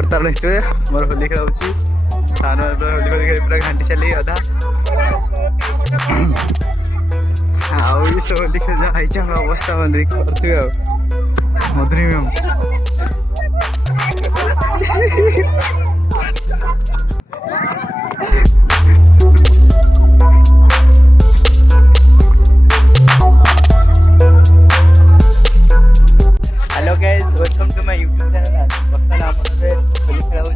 करता रही मोर होली खेल सानो होली खेल पूरा घाटी चली अधा आई सब होली खेल अवस्था मन करते Madhuri ma'am hello guys welcome to my YouTube channel बर्तमान आप होली खेल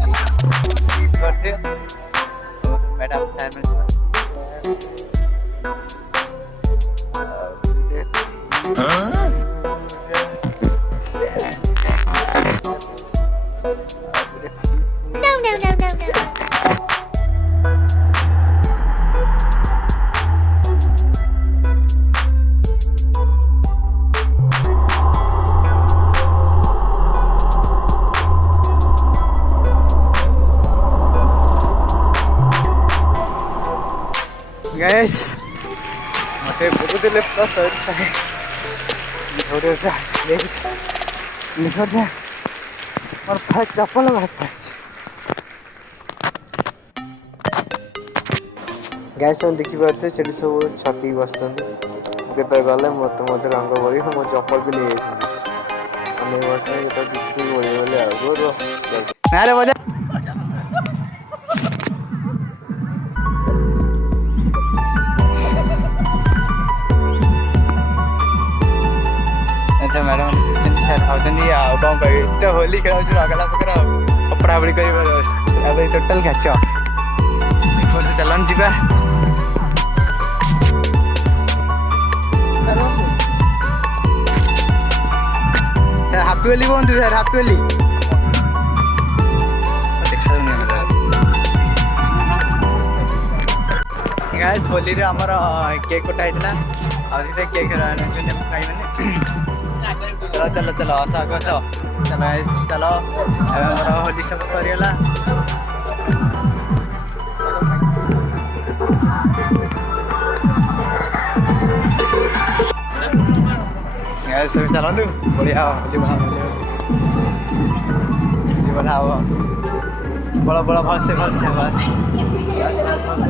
करते मैडम गाइस मते बहुत लेफ्ट साइड से थोड़े लिखते और फाइट चप्पल गाइस हम देखी पारे से सब छकी बस गले मत मत रंग बड़ी मो चप्पल भी नहीं वर्ष दिखी बड़ी बोले अच्छा मैडम सर भाई कौन कह तो होली खेल अगला प्रकार कपड़ा बड़ी कर टोटाल खाच चलन जा सर हापी होली कहतु सर हापी होली देखा गाइस होली रे हमर केक कटा होता केक खाई मैंने चलो चलो चलो आस आग चलो चलो होली सब सरीगला सब चलतु बढ़िया होली बनाओ बड़ा बड़ा भलसे भलसे बस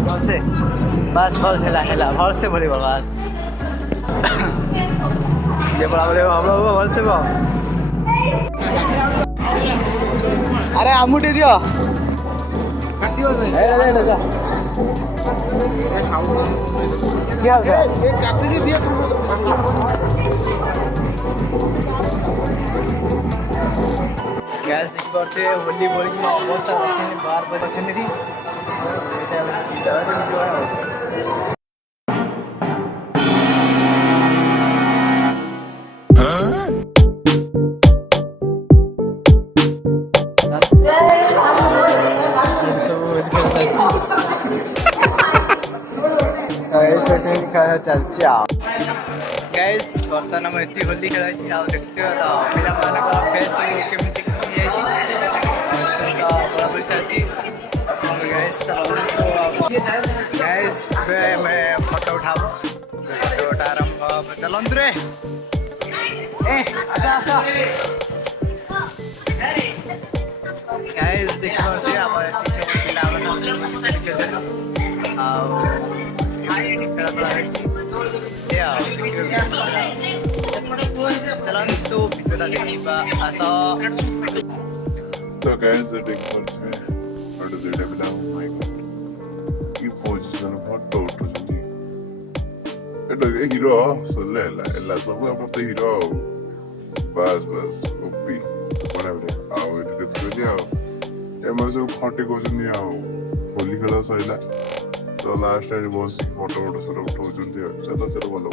भलसे बस भलसे भलसे भली बस ये बड़ा बड़े हम लोग भल से अरे आमुटी दियो क्या गैस देखी पारे होली बोली अवस्था बार बजे चलती गाइस बर्तमान आम ये होली खेल देखते तो पिला फेस केमी बराबर चलती गाइस गाइस फोटो उठाब फोटो उठा आरंभ चलत रे गाइस देख So guys, the big ones में how does it happen now? My God, ये position बहुत टोट हो जाती है। ये तो एक हीरो so ले सब अपना तो हीरो बस ओपी whatever आओ ये तो नहीं आओ ये मुझे खाटे को नहीं आओ होली खेला सही तो लास्ट टाइम बहुत फोटो सब उठो जाती है चलो बोलो